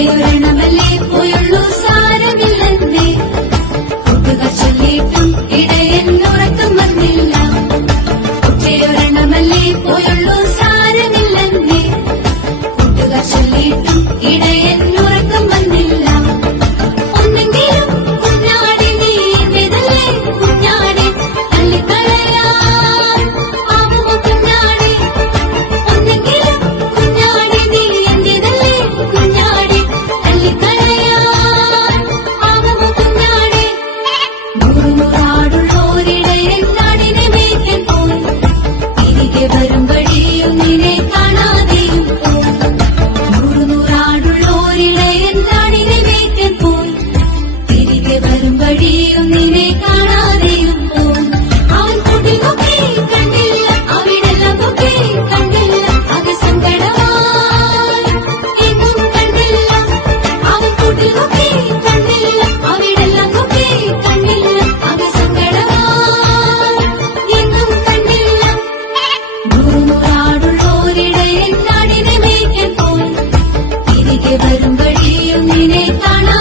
ഒറ്റയൊരെണ്ണമല്ലേ പോയുള്ളൂ സാരമില്ലെന്നേ കൂട്ടുകാർ ചൊല്ലിയിട്ടും ഇടയൻ ഉറക്കം വന്നില്ല ഒറ്റയൊരെണ്ണമല്ലേ പോയുള്ളൂ സാരമില്ലെന്നേ കൂട്ടുകാർ ചൊല്ലിയിട്ടും ഇടയൻ ഉറക്കം വന്നില്ല ഒന്നെങ്കിലും കുഞ്ഞാടി നീ എന്റേതല്ലേ കുഞ്ഞാടി തള്ളിക്കളയാൻ ആവുമോ കുഞ്ഞാടി ഒന്നെങ്കിലും കുഞ്ഞാടി നീ എന്റേതല്ലേ കുഞ്ഞാടി തള്ളിക്കളയാൻ ആവുമോ കുഞ്ഞാടി നൂറാടുള്ളോരിടയൻ നാടിനെ മേയ്ക്കാൻ പോയി തിരികെ വരും വഴിയും നിന്നെ കാണാതെയും പോയി നൂറാടുള്ളോരിടയൻ നാടിനെ മേയ്ക്കാൻ പോയി തിരികെ വരും വഴിയും നിന്നെ കാണാതെയും പോയി അവൻ കൂട്ടിൽ നോക്കി കണ്ടില്ല അവിടെല്ലാം നോക്കി കണ്ടില്ല അത് സങ്കടമായി എങ്ങും കണ്ടില്ല അവൻ കൂട്ടിൽ നോക്കി കണ്ടില്ല അവിടെല്ലാം നോക്കി കണ്ടില്ല അത് സങ്കടമായി എങ്ങും കണ്ടില്ല നൂറാടുള്ളോരിടയൻ നാടിനെ മേയ്ക്കാൻ പോയി തിരികെ വരും വഴിയും നിന്നെ കാണാ